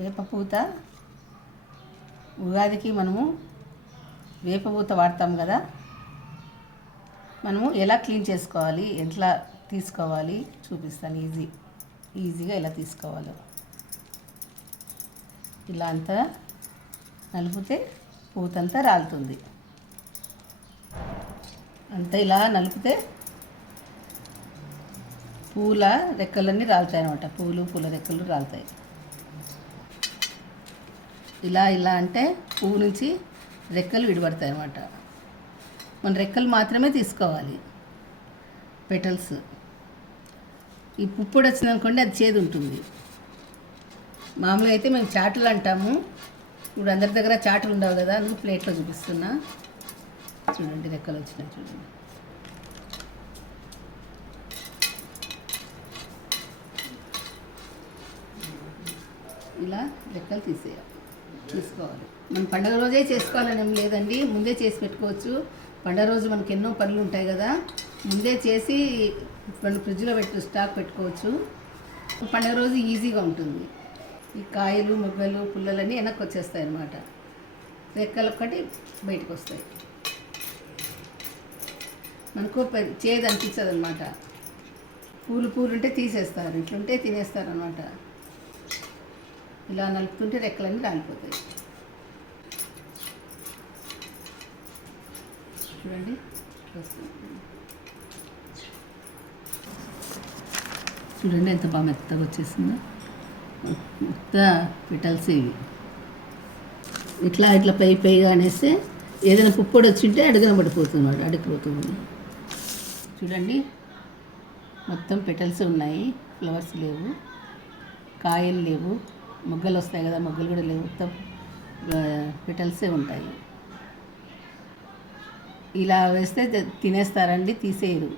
వేపపూత. ఉగాదికి మనము వేపపూత వాడతాం కదా. మనము ఎలా క్లీన్ చేసుకోవాలి ఎట్లా తీసుకోవాలి చూపిస్తాను ఈజీ ఈజీగా ఎలా తీసుకోవాలో. ఇలా అంతా నలిపితే పూతంతా రాలుతుంది. అంతా ఇలా నలిపితే పూల రెక్కలన్నీ రాలుతాయి అనమాట పూలు పూల రెక్కలు రాలుతాయి. ఇలా ఇలా అంటే పువ్వు నుంచి రెక్కలు విడిపడతాయి అన్నమాట మన రెక్కలు మాత్రమే తీసుకోవాలి. పెటల్స్. ఈ పుప్పొడి వచ్చిందనుకోండి అది చేదు ఉంటుంది. మామూలుగా అయితే మేము చాటలు అంటాము. ఇప్పుడు అందరి దగ్గర చాటలు ఉండవు కదా అందుకు ప్లేట్లో చూపిస్తున్నా. చూడండి రెక్కలు వచ్చినాయి చూడండి. ఇలా రెక్కలు తీసేయాలి. చేసుకోవాలి. మనం పండగ రోజే చేసుకోవాలని ఏం లేదండి. ముందే చేసి పెట్టుకోవచ్చు. పండగ రోజు మనకి ఎన్నో పనులు ఉంటాయి కదా. ముందే చేసి మనం ఫ్రిడ్జ్లో పెట్టు స్టాక్ పెట్టుకోవచ్చు. పండగ రోజు ఈజీగా ఉంటుంది. ఈ కాయలు మొగ్గలు పుల్లలన్నీ వెనక్కి వచ్చేస్తాయి అన్నమాట. రెక్కలు ఒక్కటి బయటకు వస్తాయి. మనకు చేదు అనిపించదు అనమాట పూలు పూలు ఉంటే తీసేస్తారు. ఇట్లుంటే తినేస్తారు అనమాట ఇలా నలుపుతుంటే రెక్కలన్నీ రాలిపోతాయి. చూడండి చూడండి ఎంత బాగా మెత్తగా వచ్చేసిందో. మెత్త పెటల్స్ ఇవి. ఇట్లా ఇట్లా పై పైగా అనేస్తే ఏదైనా పుప్పొడి వచ్చింటే అడుగున పడిపోతున్నాడు అన్నమాట చూడండి మొత్తం పెటల్స్ ఉన్నాయి ఫ్లవర్స్ లేవు కాయలు లేవు. మొగ్గలు వస్తాయి కదా మొగ్గలు కూడా లేవు. మొత్తం పెటల్సే ఉంటాయి. ఇలా వేస్తే తినేస్తారండి తీసేయరు.